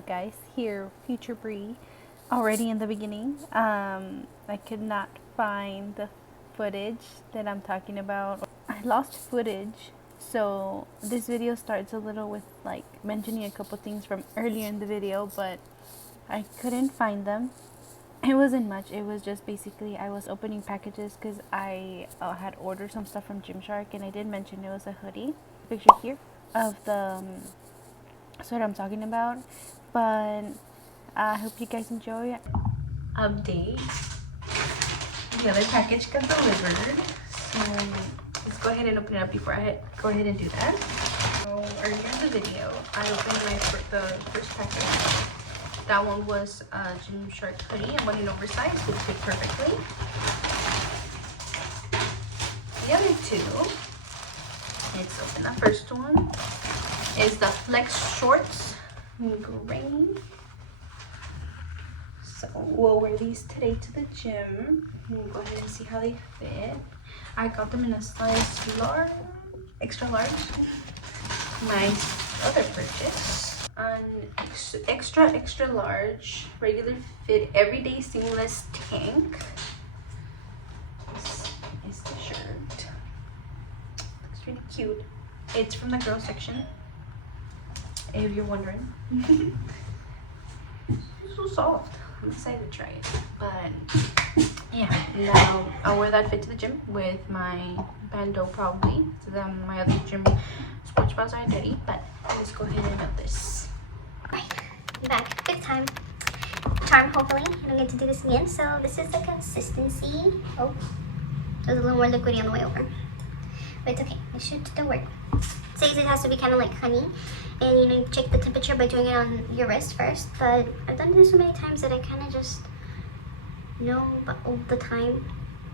up guys, here Future Bree, already in the beginning. I could not find the footage that I'm talking about. I lost footage, so this video starts a little with like mentioning a couple things from earlier in the video, but I couldn't find them. It wasn't much, it was just basically I was opening packages because I had ordered some stuff from Gymshark, and I did mention it was a hoodie. Picture here of the sweater I'm talking about, but I hope you guys enjoy. Update: the other package got delivered, so let's go ahead and open it up before I go ahead and do that. So earlier in the video, I opened the first package. That one was a Gymshark hoodie. I went in oversized, which fit perfectly. The other two, let's open the first one, is the Flex Shorts in gray. So we'll wear these today to the gym. We'll go ahead and see how they fit. I got them in a size large, extra large. My other purchase, an extra large, regular fit, everyday seamless tank. This is the shirt. Looks really cute. It's from the girls section, if you're wondering. It's so soft. I'm excited to try it. But yeah, now I'll wear that fit to the gym with my bandeau probably. So my other gym sports bras are dirty, but let's go ahead and do this. Right, I'm back. Fifth time. Charm, hopefully. I don't get to do this again. So this is the consistency. Oh, there's a little more liquidy on the way over. But it's okay. It should still work. It says it has to be kind of like honey. And you know, check the temperature by doing it on your wrist first. But I've done this so many times that I kind of just know but all the time.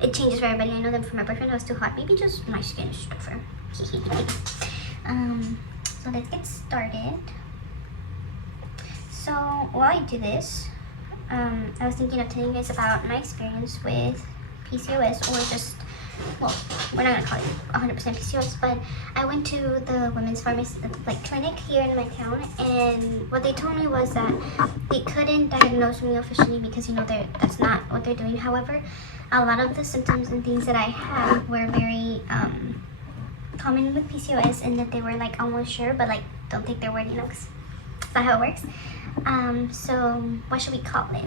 It changes for everybody. I know that for my boyfriend it was too hot. Maybe just my skin is tougher. So let's get started. So while I do this, I was thinking of telling you guys about my experience with PCOS, or just, well, we're not gonna call it 100% PCOS, but I went to the women's pharmacy clinic here in my town, and what they told me was that they couldn't diagnose me officially because, you know, that's not what they're doing. However, a lot of the symptoms and things that I had were very common with PCOS, and that they were like almost sure, but like don't take their word, you know, because that's not how it works. So what should we call it?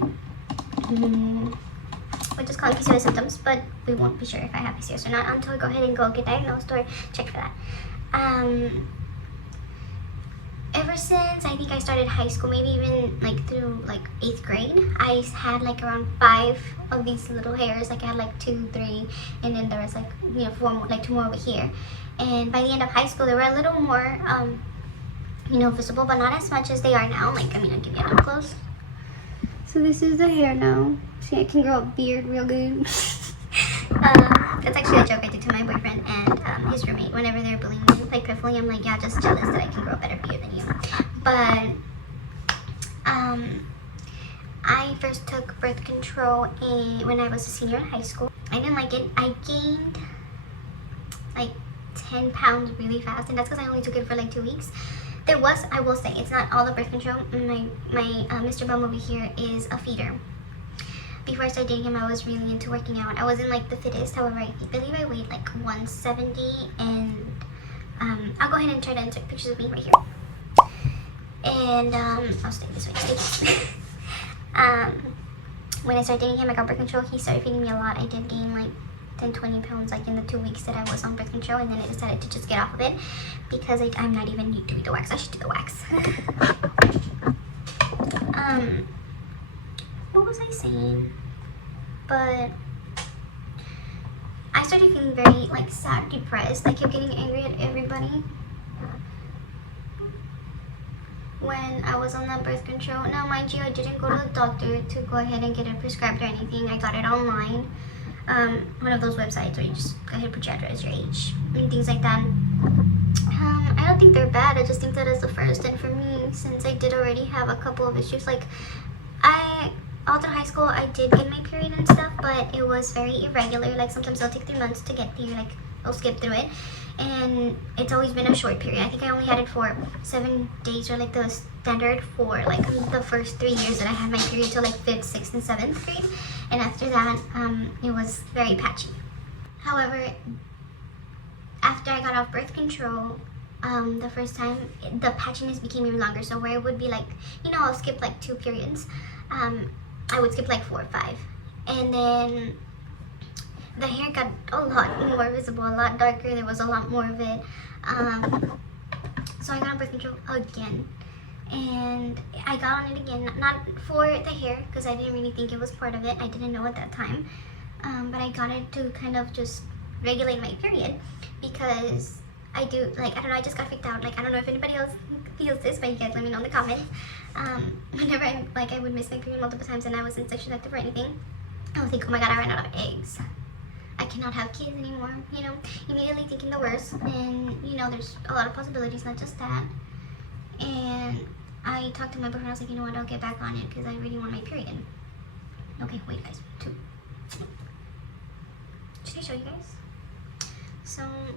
We'll just call it PCOS symptoms, but we won't be sure if I have PCOS or not until we go ahead and go get diagnosed or check for that. Ever since I think I started high school, maybe even like through like 8th grade, I had like around 5 of these little hairs. Like I had like 2, 3, and then there was like, you know, 4 more, like 2 more over here. And by the end of high school, they were a little more, you know, visible, but not as much as they are now. Like, I mean, I'll give you up close. So this is the hair now. See, I can grow a beard real good. That's actually a joke I did to my boyfriend and his roommate whenever they're bullying me, like pitifully. I'm like, yeah, just jealous that I can grow a better beard than you. But I first took birth control when I was a senior in high school. I didn't like it. I gained like 10 pounds really fast, and that's because I only took it for like 2 weeks. There was, I will say, it's not all the birth control. My Mr. Bum over here is a feeder. Before I started dating him, I was really into working out. I wasn't like the fittest, however, I believe I weighed like 170, and I'll go ahead and try to insert pictures of me right here. And I'll stay this way. When I started dating him, I got birth control. He started feeding me a lot. I did gain like 10-20 pounds like in the 2 weeks that I was on birth control, and then I decided to just get off of it because I'm not even doing the wax. I should do the wax. What was I saying? But I started feeling very like sad, depressed. I kept getting angry at everybody when I was on that birth control. Now, mind you, I didn't go to the doctor to go ahead and get it prescribed or anything. I got it online. One of those websites where you just go ahead and put your address, your age, and things like that. I don't think they're bad. I just think that is the first. And for me, since I did already have a couple of issues, like all through high school, I did get my period and stuff, but it was very irregular. Like sometimes it'll take 3 months to get through. Like I'll skip through it, and it's always been a short period. I think I only had it for 7 days, or like the standard for like the first 3 years that I had my period till like 5th, 6th, and 7th grade, and after that, it was very patchy. However, after I got off birth control, the first time, the patchiness became even longer. So where it would be like, I'll skip like 2 periods, I would skip like 4 or 5, and then the hair got a lot more visible, a lot darker. There was a lot more of it. So I got on birth control again, and I got on it again, not for the hair, because I didn't really think it was part of it. I didn't know at that time, but I got it to kind of just regulate my period, because I don't know, I just got freaked out. Like, I don't know if anybody else feels this, but you guys let me know in the comments. Whenever I would miss my period multiple times and I wasn't sexually active or anything, I would think, oh my god, I ran out of eggs. I cannot have kids anymore, immediately thinking the worst. And, there's a lot of possibilities, not just that. And I talked to my boyfriend, I was like, you know what, I'll get back on it because I really want my period. Okay, wait guys, 2. Should I show you guys? So, you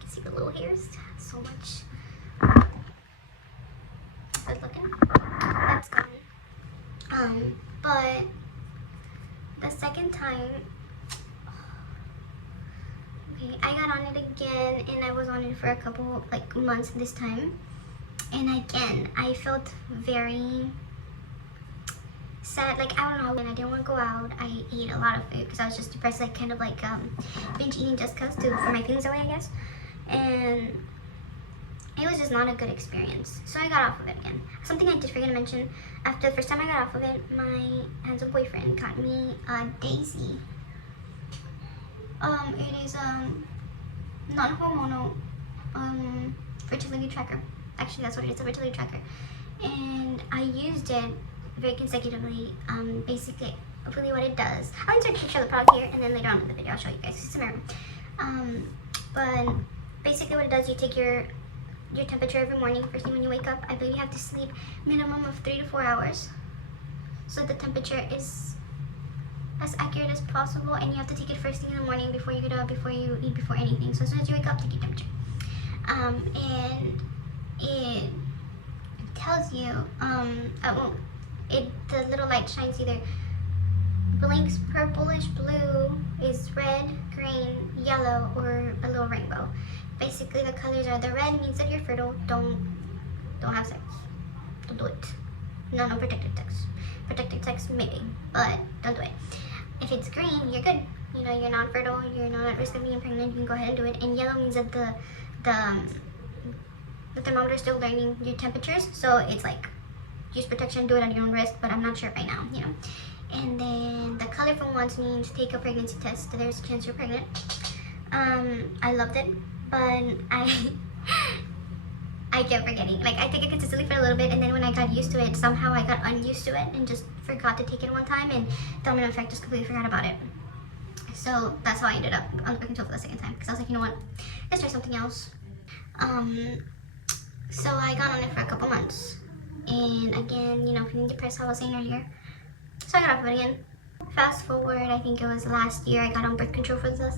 can see the little hairs, so much. Good looking. That's gone. But the second time, I got on it again, and I was on it for a couple months this time, and again I felt very sad. Like, I don't know, and I didn't want to go out. I ate a lot of food because I was just depressed, kind of binge eating just cause for my feelings away, I guess. And it was just not a good experience, so I got off of it again. Something I did forget to mention, after the first time I got off of it, my handsome boyfriend got me a Daisy. It is non-hormonal fertility tracker. Actually, that's what it is, a fertility tracker. And I used it very consecutively. Basically, really what it does. I'll insert a picture of the product here, and then later on in the video I'll show you guys. It's a mirror. But basically what it does, you take your temperature every morning, first thing when you wake up. I believe you have to sleep minimum of 3 to 4 hours, so the temperature is as accurate as possible, and you have to take it first thing in the morning before you get up, before you eat, before anything. So as soon as you wake up, take your temperature. And it tells you, the little light shines either blinks purplish blue, is red, green, yellow, or a little rainbow. Basically the colors are, the red means that you're fertile, don't have sex, don't do it. No protected sex. Protected sex maybe, but don't do it. If it's green, you're good. You're not fertile, you're not at risk of being pregnant, you can go ahead and do it. And yellow means that the thermometer is still learning your temperatures, so it's like, use protection, do it at your own risk, but I'm not sure right now, And then the colorful ones means take a pregnancy test, so there's a chance you're pregnant. I loved it, but I kept forgetting. I take it consistently for a little bit, and then when I got used to it, somehow I got unused to it and just forgot to take it one time, and domino effect, just completely forgot about it. So that's how I ended up on the birth control for the second time, because I was like, you know what, let's try something else. So I got on it for a couple months, and again, feeling depressed, how I was saying earlier. So I got off of it again. Fast forward, I think it was last year, I got on birth control for the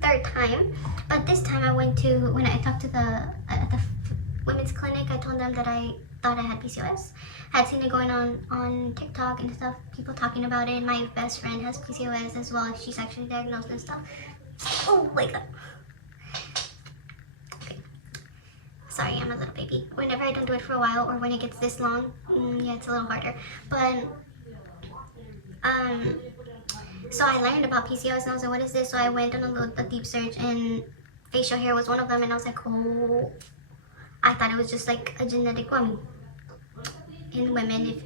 3rd time, but this time I went to, when I talked to the women's clinic, I told them that I thought I had PCOS. I had seen it going on TikTok and stuff, people talking about it. My best friend has PCOS as well. She's actually diagnosed and stuff. Oh my god. Okay. Sorry, I'm a little baby. Whenever I don't do it for a while, or when it gets this long, yeah, it's a little harder. But, so I learned about PCOS, and I was like, what is this? So I went on a deep search, and facial hair was one of them, and I was like, oh. I thought it was just like a genetic one. In women, if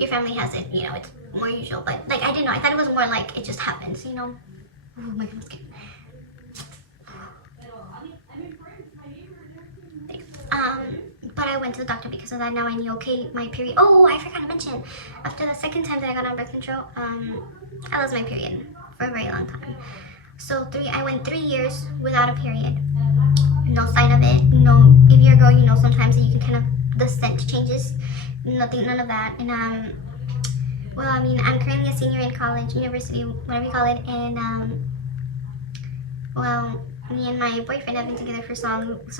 your family has it, it's more usual. But I didn't know. I thought it was more like it just happens, Oh my goodness. But I went to the doctor because of that. Now I knew, okay, my period. Oh, I forgot to mention. After the second time that I got on birth control, I lost my period for a very long time. So I went 3 years without a period. No sign of it. If you're a girl, sometimes you can kind of, the scent changes. None of that. And well, I mean, I'm currently a senior in college, university, whatever you call it, and well, me and my boyfriend have been together for so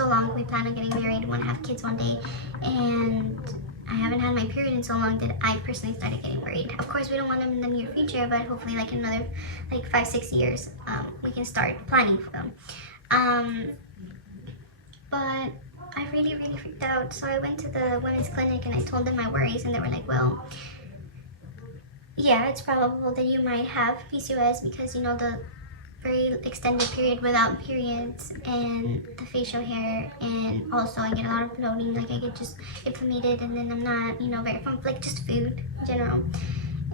long. We plan on getting married, want to have kids one day, and I haven't had my period in so long that I personally started getting worried. Of course, we don't want them in the near future, but hopefully, like in another, like 5-6 years, we can start planning for them. But I really freaked out. So I went to the women's clinic and I told them my worries, and they were like, well, yeah, it's probable that you might have PCOS because, you know, the very extended period without periods and the facial hair, and also I get a lot of bloating, like I get just inflamed, and then I'm not, you know, very from like just food in general.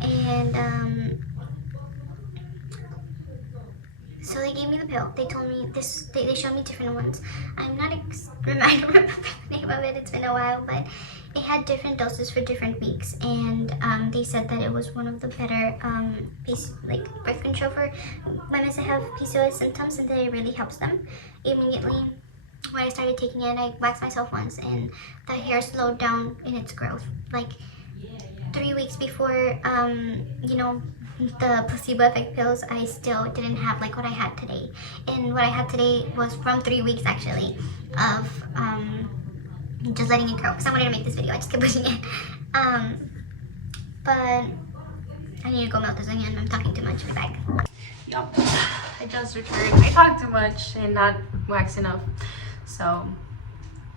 And so they gave me the pill. They told me this. They showed me different ones. I don't remember the name of it. It's been a while, but it had different doses for different weeks, and they said that it was one of the better like birth control for women that have PCOS symptoms, and that it really helps them. Immediately when I started taking it, I waxed myself once, and the hair slowed down in its growth. Like 3 weeks before, you know, the placebo effect pills, I still didn't have like what I had today. And what I had today was from 3 weeks actually of just letting it grow, because I wanted to make this video. I just kept pushing it. But I need to go melt this again. I'm talking too much. Be back. Yup, I just returned. I talked too much and not wax enough, so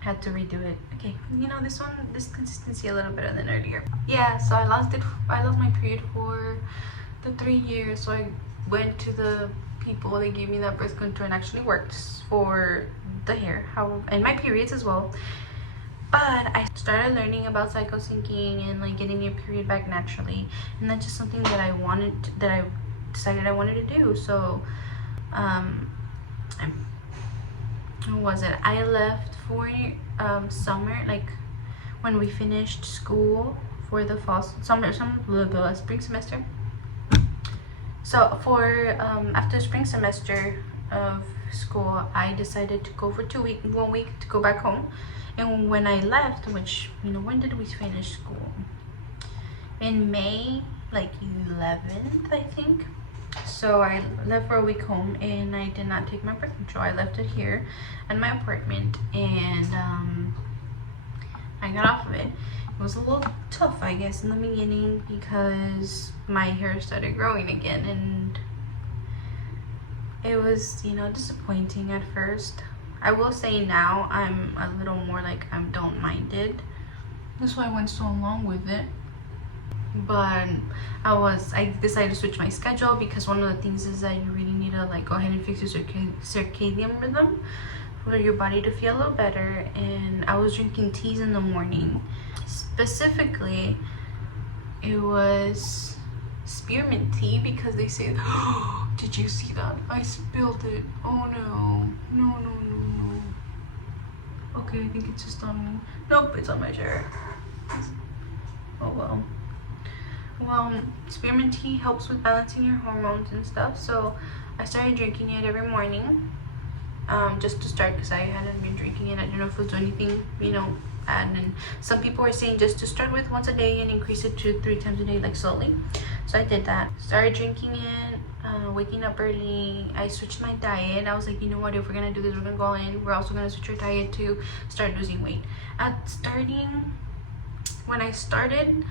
had to redo it. Okay, you know, this consistency a little better than earlier. Yeah, so I lost my period for the 3 years. So I went to the people, they gave me that birth control, and actually worked for the hair, and my periods as well. But I started learning about cycle-syncing and like getting your period back naturally, and that's just something that I decided I wanted to do. So what was it? I left for summer, like when we finished school for the spring semester. So for after spring semester of school, I decided to go for 1 week to go back home. And when I left, which, you know, when did we finish school? In May, like 11th, I think. So I left for a week home, and I did not take my birth control. I left it here at my apartment, and I got off of it. It was a little tough, I guess, in the beginning because my hair started growing again, and it was, you know, disappointing at first. I will say now I'm a little more like I don't mind it. That's why I went so long with it. But I decided to switch my schedule because one of the things is that you really need to like go ahead and fix your circadian rhythm for your body to feel a little better. And I was drinking teas in the morning. Specifically, it was spearmint tea because they say, oh, did you see that? I spilled it. Oh no. No. Okay, I think it's just on me. Nope, it's on my shirt. Oh well. Well, spearmint tea helps with balancing your hormones and stuff, so I started drinking it every morning, just to start, because I hadn't been drinking it. I don't know if it was anything, you know, and some people were saying just to start with once a day and increase it to 3 times a day, like slowly. So I did that, started drinking it, waking up early. I switched my diet. I was like, you know what, if we're gonna do this, we're gonna go in, we're also gonna switch our diet to start losing weight. When I started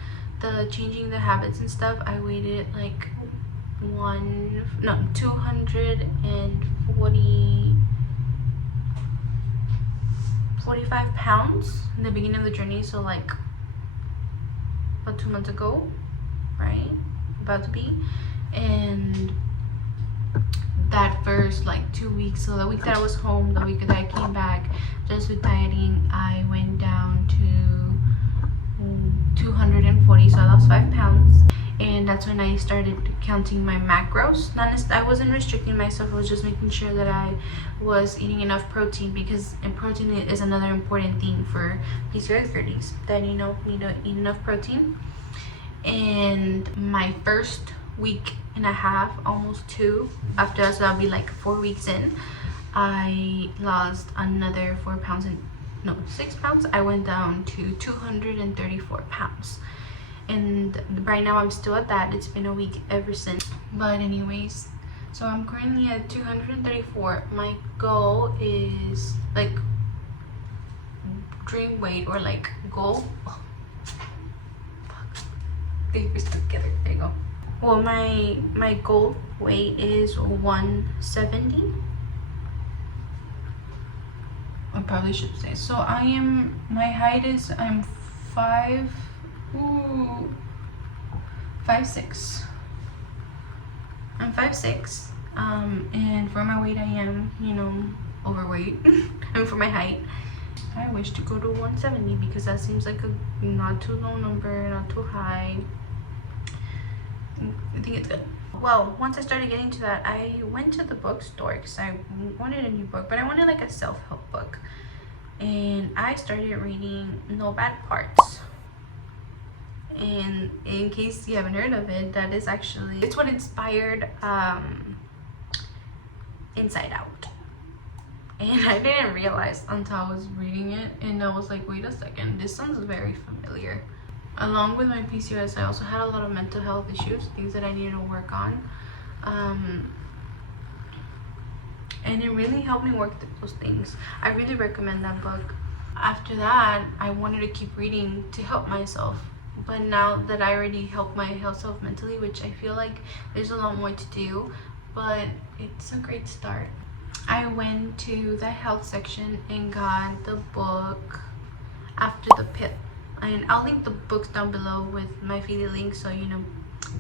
changing the habits and stuff, I weighed like 245 pounds in the beginning of the journey. So like about 2 months ago, right? About to be. And that first like 2 weeks, so the week that I was home, the week that I came back, just with dieting, I went down to 240, so I lost 5 pounds. And that's when I started counting my macros. I wasn't restricting myself, I was just making sure that I was eating enough protein, because protein is another important thing for PCOS girlies, that, you know, need to eat enough protein. And my first week and a half, almost 2, after that, so that'll be like 4 weeks in, I lost another 4 pounds 6 pounds. I went down to 234 pounds. and right now I'm still at that. It's been a week ever since. But anyways, so I'm currently at 234. My goal is like dream weight, or like goal. Oh, fuck. They were stuck together. There you go. Well, my goal weight is 170. I probably should say. So my height is, I'm 5'6". I'm 5'6". And for my weight I am, overweight. And for my height, I wish to go to 170 because that seems like a not too low number, not too high. I think it's good. Well, once I started getting to that, I went to the bookstore because I wanted a new book, but I wanted like a self-help book. And I started reading No Bad Parts. And in case you haven't heard of it, that is actually, it's what inspired Inside Out. And I didn't realize until I was reading it, and I was like, wait a second, this sounds very familiar. Along with my PCOS, I also had a lot of mental health issues, things that I needed to work on. And it really helped me work through those things. I really recommend that book. After that, I wanted to keep reading to help myself. But now that I already helped myself mentally, which I feel like there's a lot more to do, but it's a great start. I went to the health section and got the book After the Pill. And I'll link the books down below with my affiliate link, so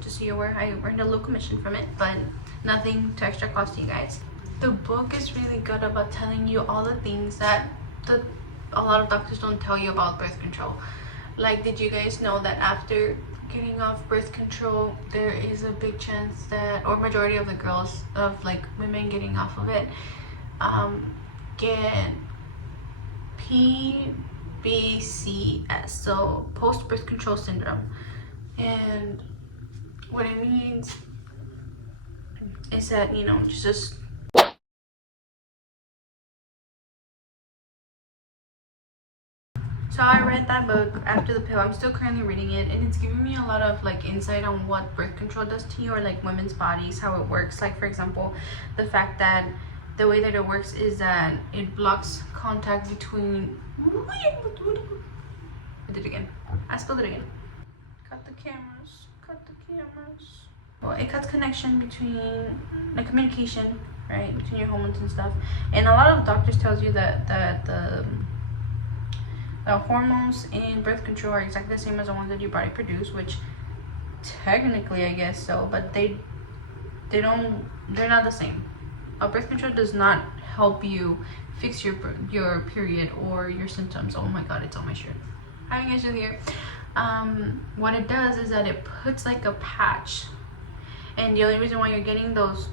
just so you're aware. I earned a little commission from it, but nothing to extra cost to you guys. The book is really good about telling you all the things that a lot of doctors don't tell you about birth control. Like, did you guys know that after getting off birth control, there is a big chance that, or majority of the girls, of like women getting off of it, get PCOS, so post birth control syndrome. And what it means is that, just so I read that book After the Pill. I'm still currently reading it, and it's giving me a lot of like insight on what birth control does to you, or like women's bodies, how it works. Like, for example, the fact that the way that it works is that it blocks contact between, I did it again. I spilled it again. Cut the cameras. Well, it cuts connection between, like, communication, right, between your hormones and stuff. And a lot of doctors tells you that the hormones in birth control are exactly the same as the ones that your body produce, which technically I guess so, but they're not the same. Birth control does not help you fix your period or your symptoms. Oh my god, it's on my shirt. Having issues here. What it does is that it puts like a patch, and the only reason why you're getting those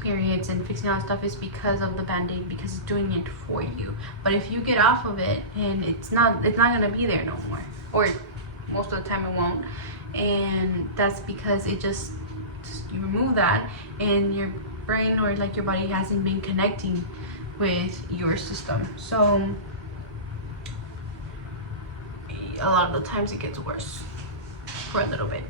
periods and fixing all that stuff is because of the band-aid, because it's doing it for you. But if you get off of it, and it's not gonna be there no more, or most of the time it won't, and that's because it just you remove that, and your brain or like your body hasn't been connecting with your system. So a lot of the times it gets worse for a little bit.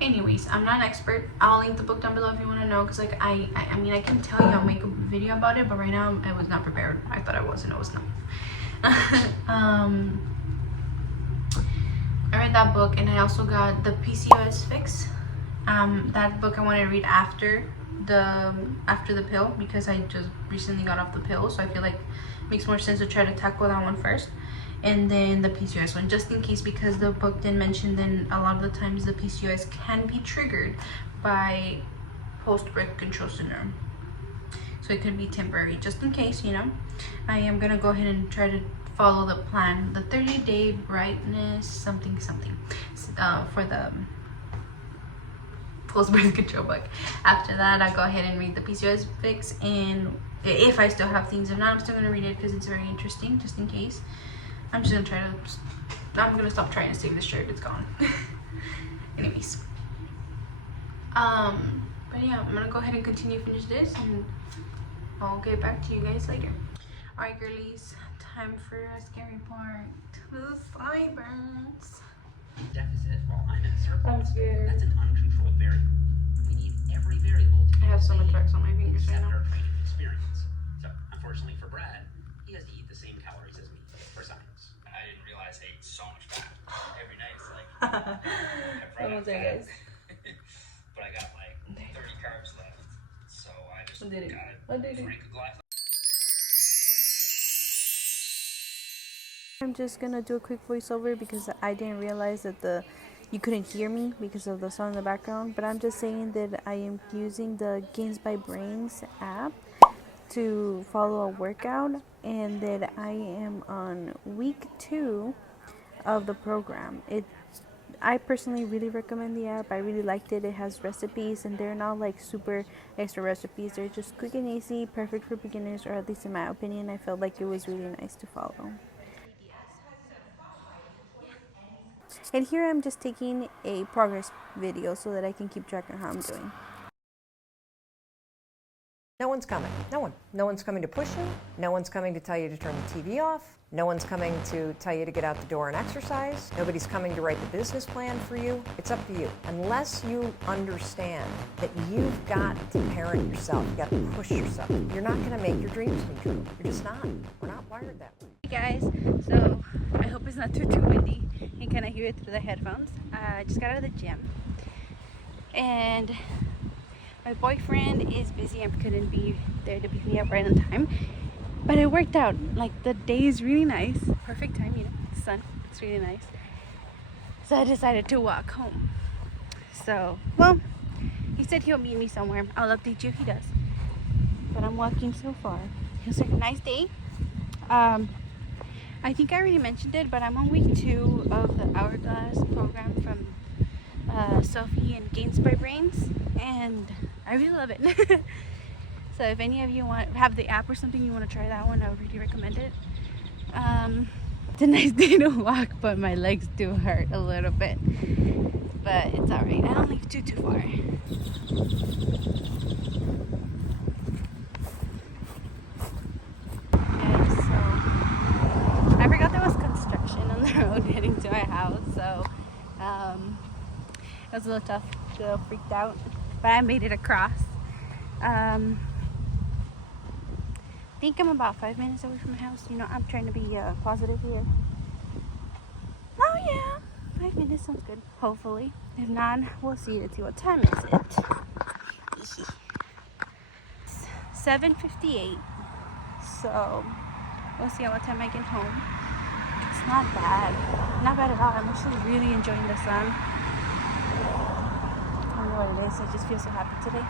Anyways, I'm not an expert. I'll link the book down below if you want to know, because like I mean, I can tell you I'll make a video about it, but right now I was not prepared. I thought I was, and I was not. I read that book, and I also got the PCOS fix. That book I wanted to read after the pill, because I just recently got off the pill, so I feel like it makes more sense to try to tackle that one first, and then the PCOS one, just in case, because the book didn't mention then a lot of the times the PCOS can be triggered by post-birth control syndrome, so it could be temporary. Just in case, I am gonna go ahead and try to follow the plan, the 30-day brightness something for the post-birth control book. After that, I'll go ahead and read the PCOS fix, and if I still have things, if not, I'm still gonna read it because it's very interesting, just in case. I'm gonna stop trying to save this shirt, it's gone. Anyways, but yeah, I'm gonna go ahead and finish this, and I'll get back to you guys later. Alright girlies, time for a scary part, the sideburns. deficit while I'm in a surplus. I'm scared. That's an uncontrolled variable. We need every variable to I be have the so much same, wax on my fingers right except now. our training experience. So, unfortunately for Brad, he has to eat the same calories as me for science. I didn't realize I ate so much fat every night. It's like I run out of fat, but I got like 30 carbs left, so I just gotta drink a glass. I'm just gonna do a quick voiceover because I didn't realize that you couldn't hear me because of the song in the background. But I'm just saying that I am using the Gains by Brains app to follow a workout, and that I am on week 2 of the program. I personally really recommend the app. I really liked it. It has recipes, and they're not like super extra recipes. They're just quick and easy, perfect for beginners, or at least in my opinion. I felt like it was really nice to follow. And here I'm just taking a progress video so that I can keep track of how I'm doing. No one's coming. No one. No one's coming to push you. No one's coming to tell you to turn the TV off. No one's coming to tell you to get out the door and exercise. Nobody's coming to write the business plan for you. It's up to you. Unless you understand that you've got to parent yourself, you've got to push yourself. You're not going to make your dreams come true. You're just not. We're not wired that way. Hey guys, so I hope it's not too windy. You can kind of hear it through the headphones. I just got out of the gym, and my boyfriend is busy and couldn't be there to pick me up right on time. But it worked out. Like, the day is really nice. Perfect time, you know, the sun. It's really nice. So I decided to walk home. So, well, he said he'll meet me somewhere. I'll update you if he does. But I'm walking so far. It was like a nice day. I think I already mentioned it, but I'm on week 2 of the Hourglass program from Sophie and Gains by Brains, and I really love it. So if any of you have the app or something, you want to try that one, I would really recommend it. It's a nice day to walk, but my legs do hurt a little bit, but it's alright. I don't leave too far. I forgot there was construction on the road heading to my house, so it was a little tough, a little freaked out, but I made it across. I think I'm about 5 minutes away from my house. You know, I'm trying to be positive here. Oh yeah, 5 minutes sounds good, hopefully. If not, we'll see. Let's see, what time is it? 7:58, so we'll see at what time I get home. It's not bad at all. I'm actually really enjoying the sun. I don't know what it is, I just feel so happy today.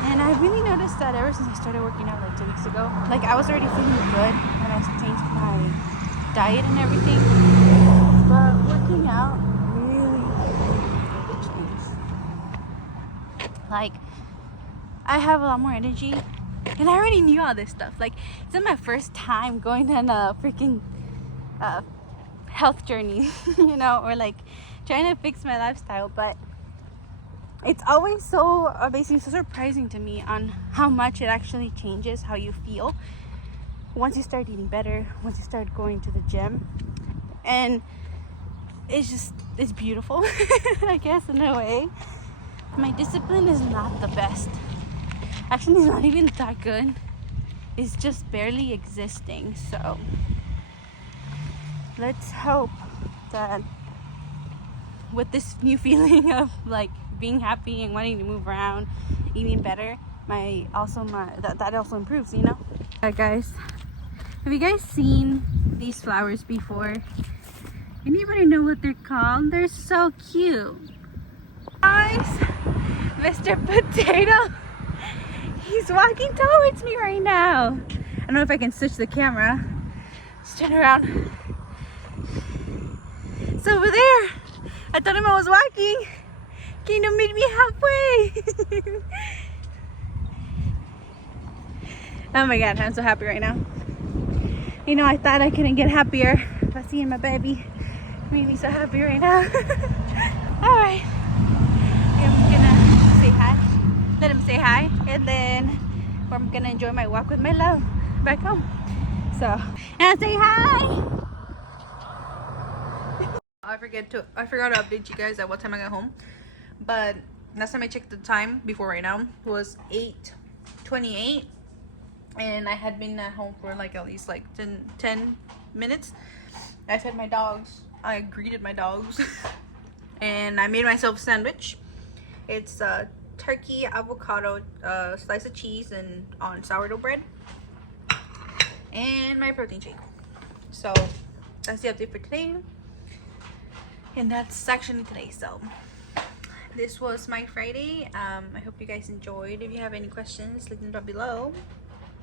And I really noticed that ever since I started working out like 2 weeks ago, like, I was already feeling good when I changed my diet and everything, but working out really made a change. Like, I have a lot more energy, and I already knew all this stuff. Like, it's not my first time going on a freaking health journey, you know, or like trying to fix my lifestyle, but it's always so amazing, so surprising to me on how much it actually changes how you feel once you start eating better, once you start going to the gym. And it's beautiful. I guess, in a way. My discipline is not the best. Actually, it's not even that good. It's just barely existing. So let's hope that with this new feeling of like being happy and wanting to move around, eating better, that also improves, you know. Alright guys, have you guys seen these flowers before? Anybody know what they're called? They're so cute. Guys, Mr. Potato, he's walking towards me right now. I don't know if I can switch the camera. Let's turn around. It's over there. I told him I was walking. Can you meet me halfway? Oh my god, I'm so happy right now. You know, I thought I couldn't get happier by seeing my baby. It made me so happy right now. Alright. I'm gonna say hi. Let him say hi. And then I'm gonna enjoy my walk with my love back home. So, and say hi! I forgot to update you guys at what time I got home. But last time I checked the time before right now was 8:28, and I had been at home for like at least like 10 minutes. I fed my dogs. I greeted my dogs. And I made myself a sandwich. It's turkey, avocado, slice of cheese, and on sourdough bread, and my protein shake. So that's the update for today, and that's actually today. So this was my Friday. I hope you guys enjoyed. If you have any questions, leave them down below.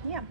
Yeah.